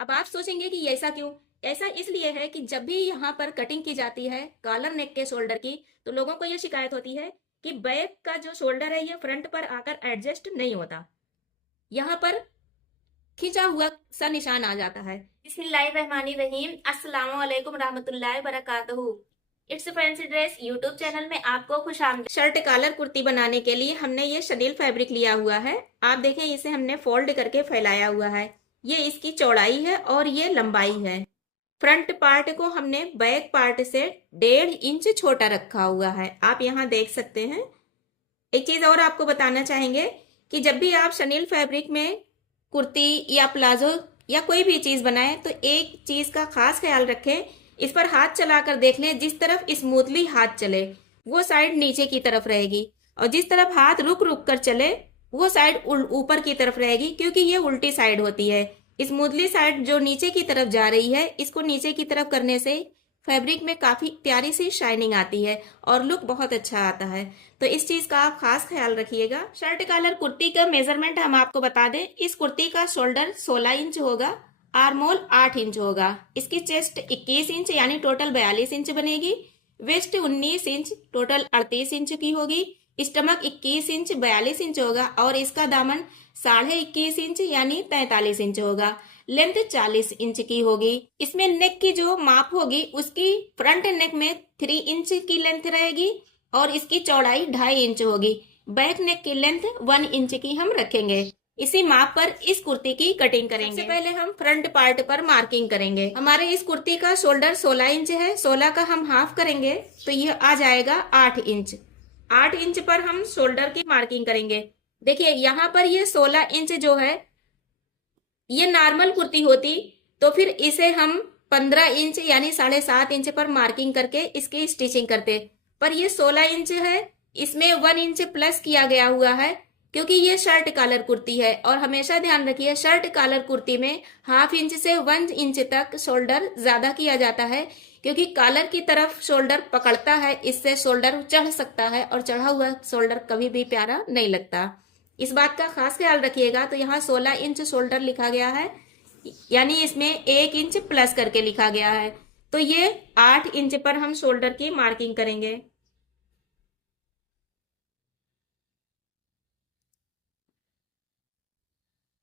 अब आप सोचेंगे कि ऐसा क्यों? ऐसा इसलिए है कि जब भी यहाँ पर कटिंग की जाती है कॉलर नेक के शोल्डर की, तो लोगों को ये शिकायत होती है कि बैक का जो शोल्डर है ये फ्रंट पर आकर एडजस्ट नहीं होता, यहाँ पर खिंचा हुआ सा निशान आ जाता है। बिस्मिल्लाहिर्रहमानिर्रहीम, अस्सलाम वालेकुम रहमतुल्लाहि बरकातहू। It's fancy dress YouTube channel में आपको खुश आमदीद। शर्ट कॉलर कुर्ती बनाने के लिए हमने ये शनील फैब्रिक लिया हुआ है। आप देखें, इसे हमने फोल्ड करके फैलाया हुआ है। ये इसकी चौड़ाई है और ये लंबाई है। फ्रंट पार्ट को हमने बैक पार्ट से 1.5 इंच छोटा रखा हुआ है, आप यहाँ देख सकते हैं। एक चीज और आपको बताना चाहेंगे कि जब भी आप शनील फैब्रिक में कुर्ती या प्लाजो या कोई भी चीज बनाए तो एक चीज का खास ख्याल रखें, इस पर हाथ चलाकर देख लें, जिस तरफ स्मूथली हाथ चले वो साइड नीचे की तरफ रहेगी, और जिस तरफ हाथ रुक रुक कर चले वो साइड ऊपर की तरफ रहेगी, क्योंकि ये उल्टी साइड होती है। स्मूथली साइड जो नीचे की तरफ जा रही है, इसको नीचे की तरफ करने से फैब्रिक में काफी प्यारी सी शाइनिंग आती है और लुक बहुत अच्छा आता है। तो इस चीज का आप खास ख्याल रखिएगा। शर्ट कॉलर कुर्ती का मेजरमेंट हम आपको बता दें, इस कुर्ती का शोल्डर 16 इंच होगा, आर्मोल 8 इंच होगा, इसकी चेस्ट 21 इंच यानी टोटल 42 इंच बनेगी, वेस्ट 19 इंच टोटल 38 इंच की होगी, स्टमक 21 इंच 42 इंच होगा, और इसका दामन 21.5 इंच यानी 43 इंच होगा। लेंथ 40 इंच की होगी। इसमें नेक की जो माप होगी उसकी फ्रंट नेक में 3 इंच की लेंथ रहेगी और इसकी चौड़ाई 2.5 इंच होगी। बैक नेक की लेंथ 1 इंच की हम रखेंगे। इसी माप पर इस कुर्ती की कटिंग करेंगे। सबसे पहले हम फ्रंट पार्ट पर मार्किंग करेंगे। हमारे इस कुर्ती का शोल्डर 16 इंच है, 16 का हम हाफ करेंगे तो ये आ जाएगा 8 इंच। 8 इंच पर हम शोल्डर की मार्किंग करेंगे। देखिए यहाँ पर ये 16 इंच जो है ये नॉर्मल कुर्ती होती तो फिर इसे हम 15 इंच यानी 7.5 इंच पर मार्किंग करके इसकी स्टिचिंग करते, पर ये 16 इंच है, इसमें 1 इंच प्लस किया गया हुआ है क्योंकि ये शर्ट कॉलर कुर्ती है। और हमेशा ध्यान रखिए, शर्ट कॉलर कुर्ती में हाफ इंच से 1 इंच तक शोल्डर ज्यादा किया जाता है, क्योंकि कॉलर की तरफ शोल्डर पकड़ता है, इससे शोल्डर चढ़ सकता है और चढ़ा हुआ शोल्डर कभी भी प्यारा नहीं लगता। इस बात का खास ख्याल रखिएगा। तो यहाँ 16 इंच शोल्डर लिखा गया है, यानी इसमें 1 इंच प्लस करके लिखा गया है, तो ये 8 इंच पर हम शोल्डर की मार्किंग करेंगे।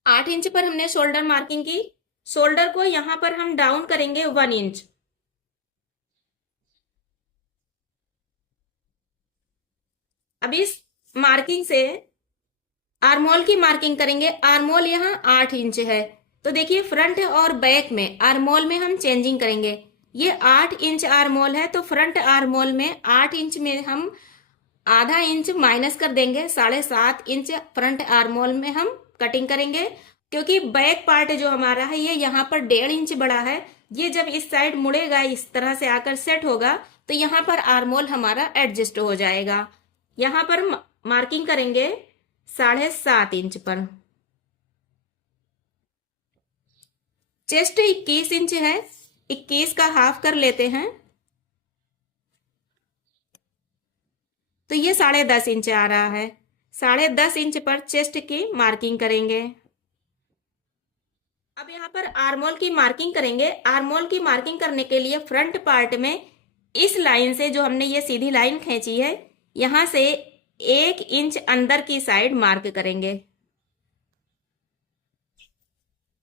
आठ इंच पर हमने शोल्डर मार्किंग की। शोल्डर को यहाँ पर हम डाउन करेंगे 1 इंच। अब इस मार्किंग से आर्मोल की मार्किंग करेंगे। आर्मोल यहाँ 8 इंच है, तो देखिए फ्रंट और बैक में आर्मोल में हम चेंजिंग करेंगे। ये 8 इंच आर्मोल है, तो फ्रंट आर्मोल में 8 इंच में हम आधा इंच माइनस कर देंगे, 7.5 इंच फ्रंट आर्मोल में हम कटिंग करेंगे। क्योंकि बैक पार्ट जो हमारा है ये यहाँ पर 1.5 इंच बड़ा है, ये जब इस साइड मुड़ेगा इस तरह से आकर सेट होगा तो यहाँ पर आर्मोल हमारा एडजस्ट हो जाएगा। यहाँ पर मार्किंग करेंगे 7.5 इंच पर। चेस्ट 21 इंच है, 21 का हाफ कर लेते हैं तो ये 10.5 इंच आ रहा है। 10.5 इंच पर चेस्ट की मार्किंग करेंगे। अब यहाँ पर आर्मोल की मार्किंग करेंगे। आर्मोल की मार्किंग करने के लिए फ्रंट पार्ट में इस लाइन से जो हमने ये सीधी लाइन खींची है, यहां से 1 इंच अंदर की साइड मार्क करेंगे।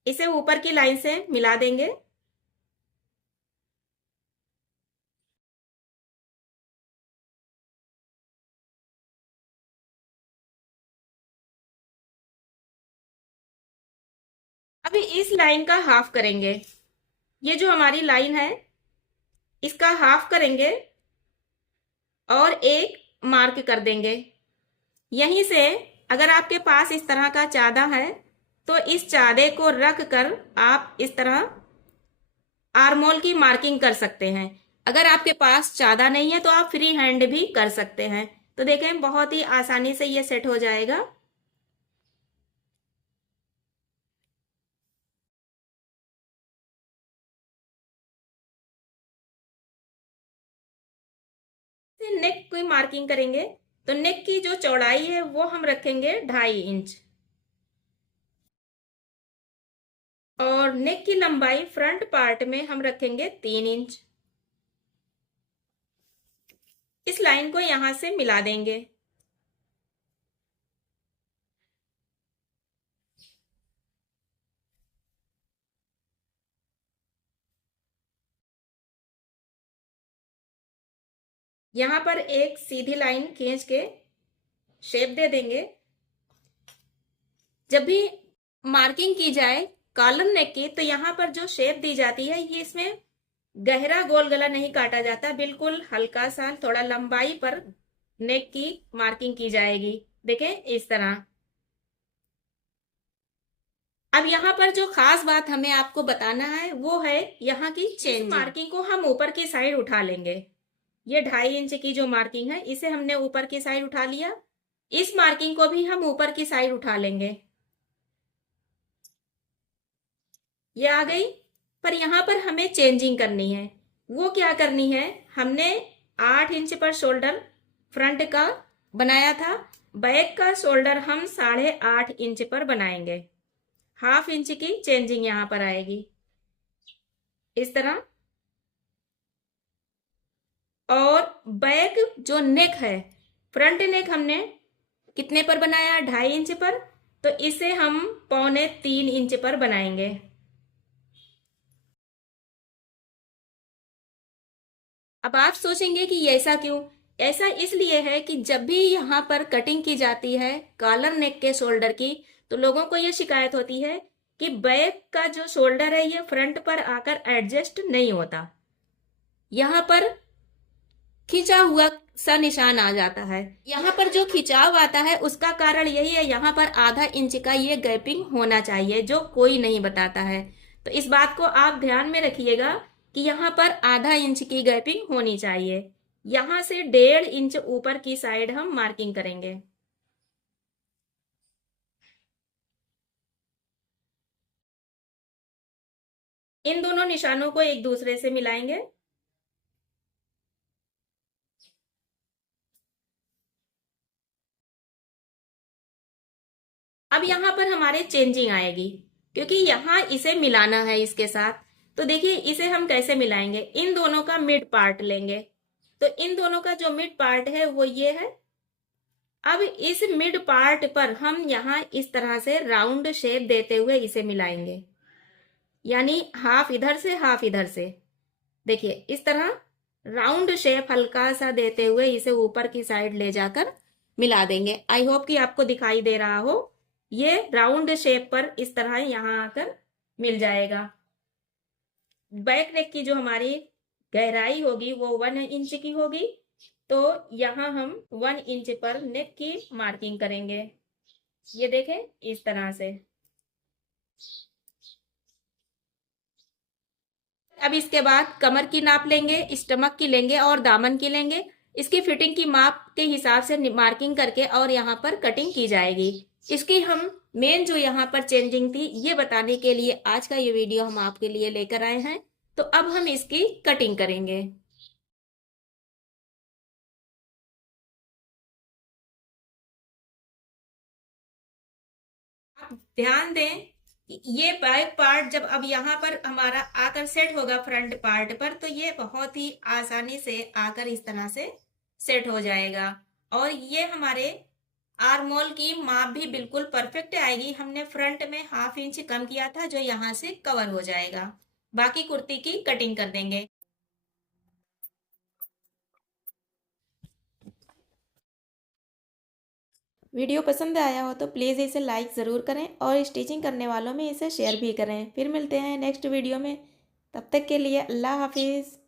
इसे ऊपर की लाइन से मिला देंगे। अभी इस लाइन का हाफ करेंगे। ये जो हमारी लाइन है इसका हाफ करेंगे और एक मार्क कर देंगे। यहीं से अगर आपके पास इस तरह का चादा है तो इस चादे को रख कर आप इस तरह आर्मोल की मार्किंग कर सकते हैं। अगर आपके पास चादा नहीं है तो आप फ्री हैंड भी कर सकते हैं। तो देखें बहुत ही आसानी से ये सेट हो जाएगा। नेक की मार्किंग करेंगे तो नेक की जो चौड़ाई है वो हम रखेंगे 2.5 इंच और नेक की लंबाई फ्रंट पार्ट में हम रखेंगे 3 इंच। इस लाइन को यहां से मिला देंगे। यहां पर एक सीधी लाइन खींच के शेप दे देंगे। जब भी मार्किंग की जाए कॉलर नेक की, तो यहाँ पर जो शेप दी जाती है ये इसमें गहरा गोल गला नहीं काटा जाता, बिल्कुल हल्का सा थोड़ा लंबाई पर नेक की मार्किंग की जाएगी। देखें इस तरह। अब यहाँ पर जो खास बात हमें आपको बताना है वो है यहाँ की चेन मार्किंग को हम ऊपर की साइड उठा लेंगे। ये 2.5 इंच की जो मार्किंग है इसे हमने ऊपर की साइड उठा लिया। इस मार्किंग को भी हम ऊपर की साइड उठा लेंगे। ये आ गई। पर यहाँ पर हमें चेंजिंग करनी है। वो क्या करनी है, हमने 8 इंच पर शोल्डर फ्रंट का बनाया था, बैक का शोल्डर हम 8.5 इंच पर बनाएंगे। 1/2 इंच की चेंजिंग यहाँ पर आएगी इस तरह। और बैक जो नेक है, फ्रंट नेक हमने कितने पर बनाया, 2.5 इंच पर, तो इसे हम 2.25 इंच पर बनाएंगे। अब आप सोचेंगे कि ऐसा क्यों? ऐसा इसलिए है कि जब भी यहाँ पर कटिंग की जाती है कॉलर नेक के शोल्डर की, तो लोगों को यह शिकायत होती है कि बैक का जो शोल्डर है ये फ्रंट पर आकर एडजस्ट नहीं होता। यहाँ पर खिंचा हुआ सा निशान आ जाता है। यहाँ पर जो खिंचाव आता है उसका कारण यही है, यहाँ पर आधा इंच का ये गैपिंग होना चाहिए, जो कोई नहीं बताता है। तो इस बात को आप ध्यान में रखिएगा कि यहाँ पर आधा इंच की गैपिंग होनी चाहिए। यहाँ से 1.5 इंच ऊपर की साइड हम मार्किंग करेंगे। इन दोनों निशानों को एक दूसरे से मिलाएंगे। अब यहाँ पर हमारे चेंजिंग आएगी, क्योंकि यहाँ इसे मिलाना है इसके साथ। तो देखिए इसे हम कैसे मिलाएंगे, इन दोनों का मिड पार्ट लेंगे। तो इन दोनों का जो मिड पार्ट है वो ये है। अब इस मिड पार्ट पर हम यहाँ इस तरह से राउंड शेप देते हुए इसे मिलाएंगे, यानी हाफ इधर से हाफ इधर से। देखिए इस तरह राउंड शेप हल्का सा देते हुए इसे ऊपर की साइड ले जाकर मिला देंगे। आई होप कि आपको दिखाई दे रहा हो। ये राउंड शेप पर इस तरह यहाँ आकर मिल जाएगा। बैक नेक की जो हमारी गहराई होगी वो 1 इंच की होगी। तो यहाँ हम 1 इंच पर नेक की मार्किंग करेंगे। ये देखें इस तरह से। अब इसके बाद कमर की नाप लेंगे, स्टमक की लेंगे और दामन की लेंगे। इसकी फिटिंग की माप के हिसाब से मार्किंग करके और यहाँ पर कटिंग की जाएगी। इसकी हम मेन जो यहाँ पर चेंजिंग थी ये बताने के लिए आज का ये वीडियो हम आपके लिए लेकर आए हैं। तो अब हम इसकी कटिंग करेंगे। आप ध्यान दें, ये बैक पार्ट जब अब यहाँ पर हमारा आकर सेट होगा फ्रंट पार्ट पर, तो ये बहुत ही आसानी से आकर इस तरह से सेट हो जाएगा। और ये हमारे आर्मोल की माप भी बिल्कुल परफेक्ट आएगी। हमने फ्रंट में हाफ इंच कम किया था जो यहाँ से कवर हो जाएगा। बाकी कुर्ती की कटिंग कर देंगे। वीडियो पसंद आया हो तो प्लीज़ इसे लाइक ज़रूर करें और स्टिचिंग करने वालों में इसे शेयर भी करें। फिर मिलते हैं नेक्स्ट वीडियो में। तब तक के लिए अल्लाह हाफिज़।